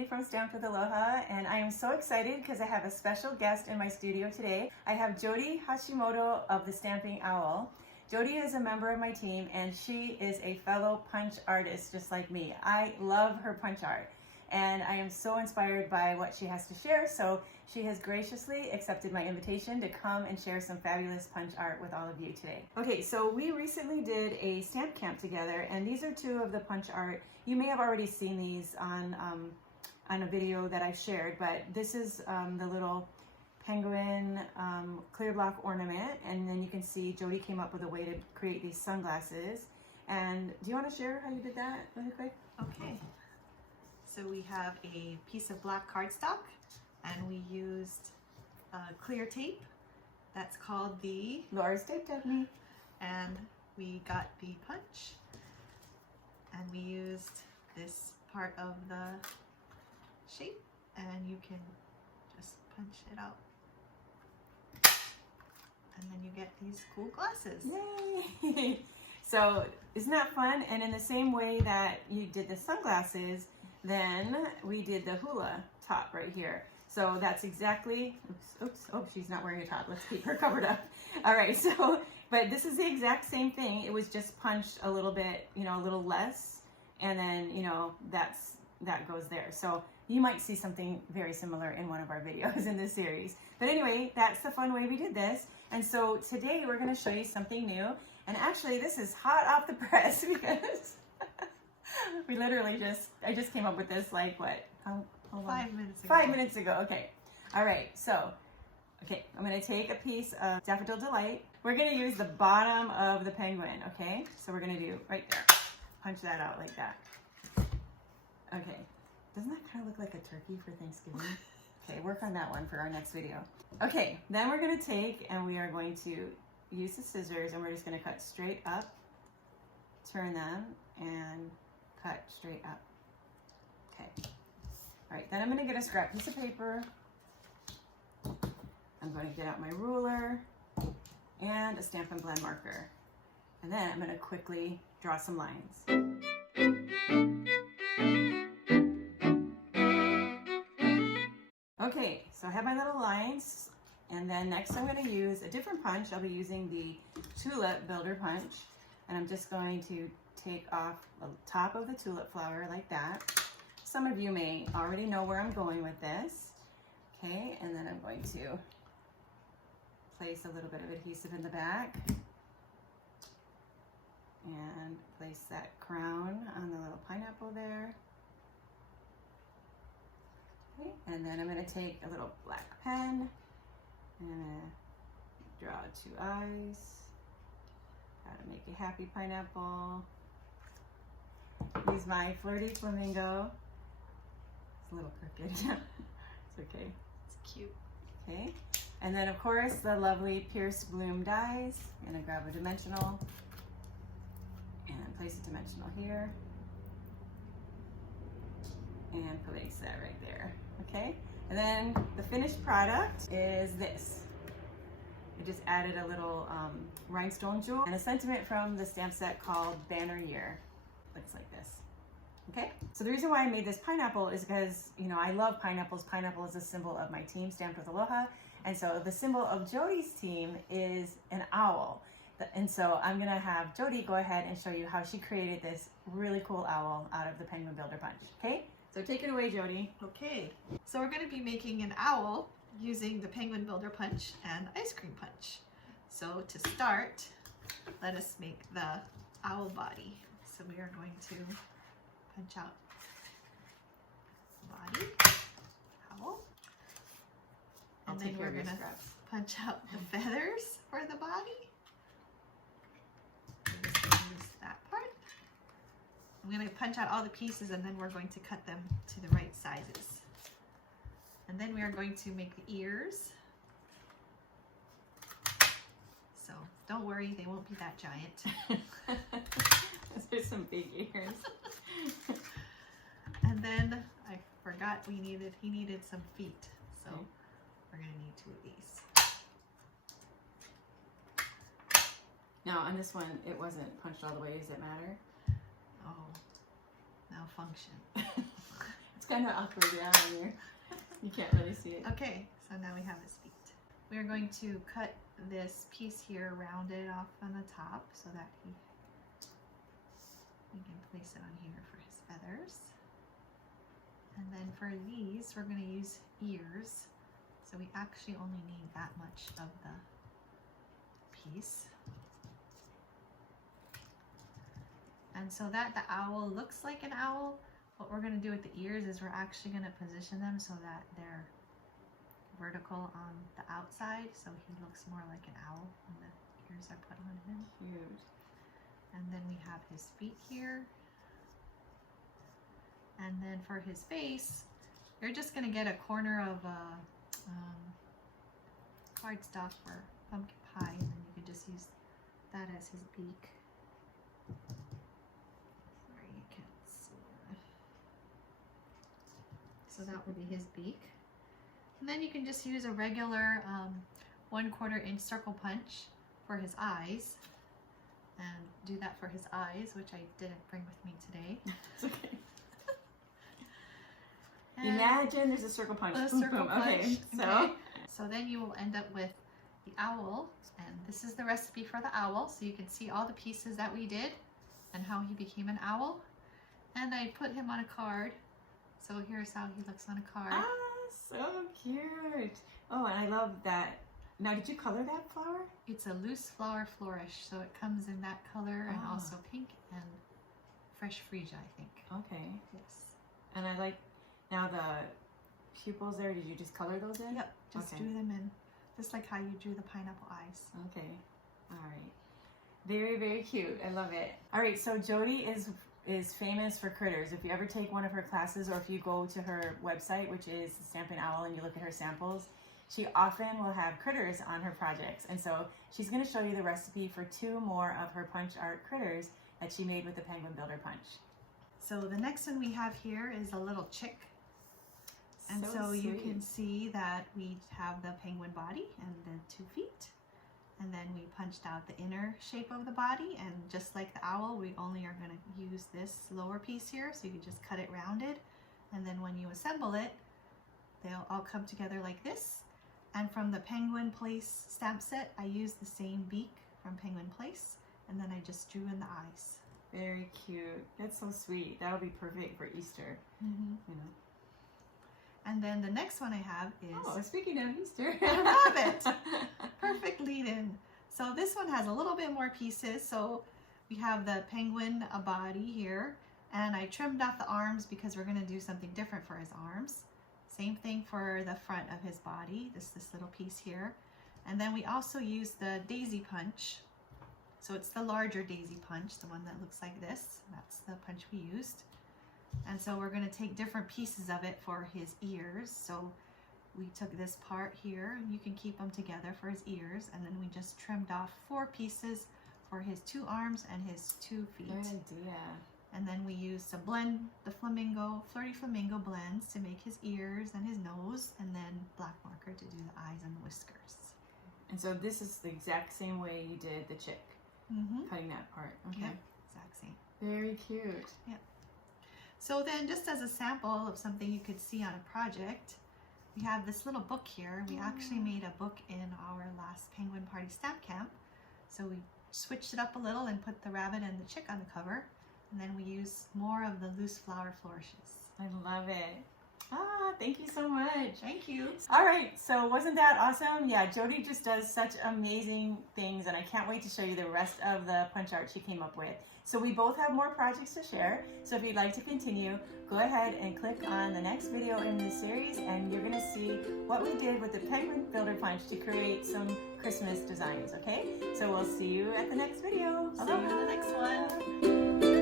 Cindy from Stamped with Aloha, and I am so excited because I have a special guest in my studio today. I have Jodi Hashimoto of the Stamping Owl. Jodi is a member of my team, and she is a fellow punch artist just like me. I love her punch art, and I am so inspired by what she has to share, so she has graciously accepted my invitation to come and share some fabulous punch art with all of you today. Okay, so we recently did a stamp camp together, and these are two of the punch art. You may have already seen these on a video that I shared, but this is the little penguin clear block ornament, and then you can see Jodi came up with a way to create these sunglasses. And do you want to share how you did that really quick? Okay, so we have a piece of black cardstock, and we used clear tape that's called the Laura's tape technique, and we got the punch, and we used this part of the shape, and you can just punch it out, and then you get these cool glasses. Yay! So isn't that fun? And in the same way that you did the sunglasses, then we did the hula top right here. So that's exactly, oh, she's not wearing a top. Let's keep her covered up. All right, so, but this is the exact same thing. It was just punched a little bit, you know, a little less, and then, you know, that goes there. So you might see something very similar in one of our videos in this series. But anyway, that's the fun way we did this. And so today we're gonna show you something new. And actually this is hot off the press because we literally I just came up with this like what? How long? 5 minutes ago. 5 minutes ago, okay. All right, so, okay, I'm gonna take a piece of Daffodil Delight. We're gonna use the bottom of the penguin, okay? So we're gonna do right there. Punch that out like that. Okay, doesn't that kind of look like a turkey for Thanksgiving? Okay, work on that one for our next video. Okay, then we're gonna take and we are going to use the scissors, and we're just gonna cut straight up, turn them, and cut straight up. Okay. All right, then I'm gonna get a scrap piece of paper. I'm going to get out my ruler and a Stampin' Blend marker. And then I'm gonna quickly draw some lines. Okay, so I have my little lines, and then next I'm gonna use a different punch. I'll be using the Tulip Builder Punch, and I'm just going to take off the top of the tulip flower like that. Some of you may already know where I'm going with this. Okay, and then I'm going to place a little bit of adhesive in the back and place that crown on the little pineapple there. Okay, and then I'm going to take a little black pen and draw two eyes. How to make a happy pineapple. Use my Flirty Flamingo. It's a little crooked. It's okay. It's cute. Okay, and then of course the lovely Pierced Bloom dies. I'm gonna grab a dimensional and place a dimensional here and place that right there. Okay, and then the finished product is this. I just added a little rhinestone jewel and a sentiment from the stamp set called Banner Year. Looks like this. Okay, so the reason why I made this pineapple is because, you know, I love pineapples. Pineapple is a symbol of my team, Stamped with Aloha. And so the symbol of Jodi's team is an owl. And so I'm gonna have Jodi go ahead and show you how she created this really cool owl out of the Penguin Builder Punch. Okay, so take it away, Jodi. Okay, so we're gonna be making an owl using the Penguin Builder Punch and Ice Cream Punch. So to start, let us make the owl body. So we are going to punch out body, owl, and then we're gonna punch out the feathers for the body. I'm just gonna use that part. I'm gonna punch out all the pieces, and then we're going to cut them to the right sizes. And then we are going to make the ears. So don't worry, they won't be that giant. There's some big ears. And then I forgot he needed some feet. So okay. We're gonna need 2 of these. Now on this one, it wasn't punched all the way. Does it matter? Oh, malfunction. It's kind of awkward down here. You can't really see it. Okay, so now we have his feet. We are going to cut this piece here, round it off on the top so that we can place it on here for his feathers. And then for these, we're going to use ears. So we actually only need that much of the piece. And so that the owl looks like an owl, what we're going to do with the ears is we're actually going to position them so that they're vertical on the outside, so he looks more like an owl when the ears are put on him. Cute. And then we have his feet here. And then for his face, you're just going to get a corner of cardstock for pumpkin pie, and then you can just use that as his beak. Sorry, you can't see. So that will be his beak. And then you can just use a regular 1/4 inch circle punch for his eyes, and do that for his eyes, which I didn't bring with me today. It's okay. Imagine there's a circle punch. A Boom, circle boom. punch. Okay, Okay. So then you will end up with the owl, and this is the recipe for the owl, so you can see all the pieces that we did and how he became an owl. And I put him on a card, so here's how he looks on a card. Ah, so cute. Oh, and I love that. Now, did you color that flower? It's a loose flower flourish, so it comes in that color and Ah. also pink and fresh freesia, I think. Okay. Yes. And I like, now the pupils there, did you just color those in? Yep, just Okay. drew them in, just like how you drew the pineapple eyes. Okay. All right. Very, very cute. I love it. All right. So Jodi is famous for critters. If you ever take one of her classes, or if you go to her website, which is the Stampin' Owl, and you look at her samples, she often will have critters on her projects. And so she's going to show you the recipe for 2 more of her punch art critters that she made with the Penguin Builder Punch. So the next one we have here is a little chick. And so you sweet. can see that we have the penguin body and the 2 feet. And then we punched out the inner shape of the body, and just like the owl, we only are going to use this lower piece here, so you can just cut it rounded. And then when you assemble it, they'll all come together like this. And from the Penguin Place stamp set, I used the same beak from Penguin Place, and then I just drew in the eyes. Very cute. That's so sweet. That'll be perfect for Easter. Mm-hmm. You know. And then the next one I have is Oh, speaking of Easter. a rabbit. Perfect lead-in. So this one has a little bit more pieces. So we have the penguin body here, and I trimmed off the arms because we're going to do something different for his arms. Same thing for the front of his body, this little piece here. And then we also use the daisy punch. So it's the larger daisy punch, the one that looks like this. That's the punch we used. And so we're going to take different pieces of it for his ears. So we took this part here, and you can keep them together for his ears, and then we just trimmed off 4 pieces for his 2 arms and his 2 feet. Good idea. And then we used to blend the flirty flamingo blends to make his ears and his nose, and then black marker to do the eyes and the whiskers. And so this is the exact same way you did the chick, cutting that part. Okay. Yep, exact same. Very cute. Yep. So then, just as a sample of something you could see on a project, we have this little book here. We actually made a book in our last Penguin Party Stamp Camp. So we switched it up a little and put the rabbit and the chick on the cover. And then we use more of the loose flower flourishes. I love it. Ah, thank you so much. Thank you. All right, so wasn't that awesome? Yeah, Jodi just does such amazing things, and I can't wait to show you the rest of the punch art she came up with. So we both have more projects to share, so if you'd like to continue, go ahead and click on the next video in this series, and you're gonna see what we did with the Penguin Builder Punch to create some Christmas designs, okay? So we'll see you at the next video. See you in the next one.